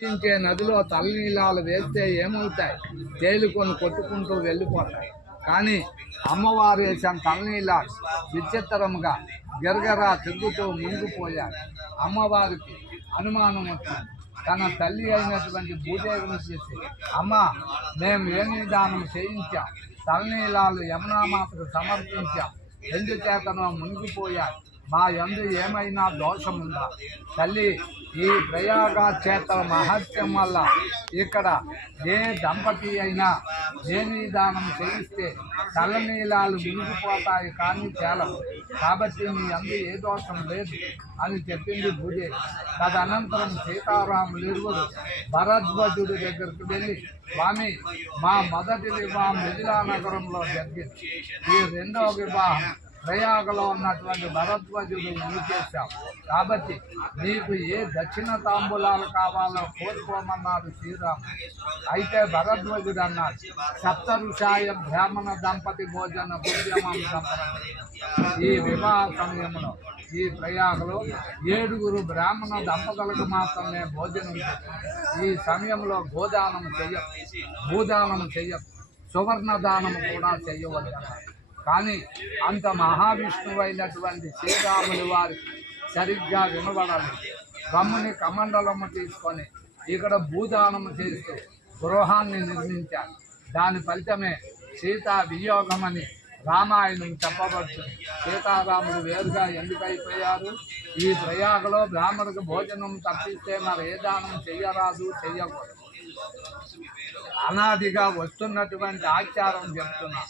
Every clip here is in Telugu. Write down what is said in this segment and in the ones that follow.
ప్రవహించే నదిలో తలనీలాలు వేస్తే ఏమవుతాయి? తేలుకొని కొట్టుకుంటూ వెళ్ళిపోతాయి. కానీ అమ్మవారు వేసిన తలనీలాలు విచిత్రముగా గిరగిరా తిరుగుతూ మునిగిపోయారు. అమ్మవారికి అనుమానం వచ్చింది. తన తల్లి అయినటువంటి భూదేవిని చేసి, అమ్మ, మేము ఏమి దానం చేయించాం, తలనీలాలు యమునామాతకు సమర్పించాం, ఎందుచేతనో మునిగిపోయారు. మా యందు ఏమైనా దోషముందా? తల్లి, ఈ ప్రయాగ క్షేత్ర మహత్యం వల్ల ఇక్కడ ఏ దంపతి అయినా దేవీ దానం చేయిస్తే తలనీలాలు మునిగిపోతాయి కానీ తేలవు. కాబట్టి మీ యందు ఏ దోషం లేదు అని చెప్పింది భూదేవి. తదనంతరం సీతారాములు ఇరువురు భరద్వాజుడి దగ్గరికి వెళ్ళి, స్వామి, మా మొదటి వివాహం మిథిలా నగరంలో జరిగింది. ఈ రెండవ వివాహం ప్రయాగలో ఉన్నటువంటి భరద్వాజుడు నువ్వు చేశావు. కాబట్టి నీకు ఏ దక్షిణ తాంబూలాలు కావాలో కోరుకోమన్నాడు శ్రీరాముడు. అయితే భరద్వాజుడు అన్నాడు, సప్త ఋషాయ బ్రాహ్మణ దంపతి భోజన భుజ్యమం సంప్రదాయం. ఈ వివాహ సమయంలో ఈ ప్రయాగలో 7 బ్రాహ్మణ దంపతులకు మాత్రమే భోజనం. ఈ సమయంలో గోదానం చెయ్యదు, భూదానం చెయ్యదు, సువర్ణ దానం కూడా చెయ్యవద్దన్నారు. కానీ అంత మహావిష్ణువు అయినటువంటి శ్రీరాములు వారికి సరిగ్గా వినబడాలి. గమ్ముని కమండలము తీసుకొని ఇక్కడ భూదానము చేస్తూ గృహాన్ని నిర్మించారు. దాని ఫలితమే సీతా వియోగమని రామాయణం చెప్పబడుతుంది. సీతారాములు వేరుగా ఎందుకైపోయారు? ఈ ప్రయాగలో బ్రాహ్మణుడికి భోజనం తప్పిస్తే మరి ఏ దానం చెయ్యరాదు, చెయ్యకూడదు. అనాదిగా వస్తున్నటువంటి ఆచారం చెప్తున్నా.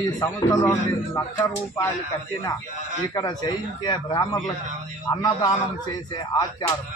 ఈ సంస్థలో మీరు ₹1,00,000 కట్టినా ఇక్కడ చేయించే బ్రాహ్మణులకు అన్నదానం చేసే ఆచారం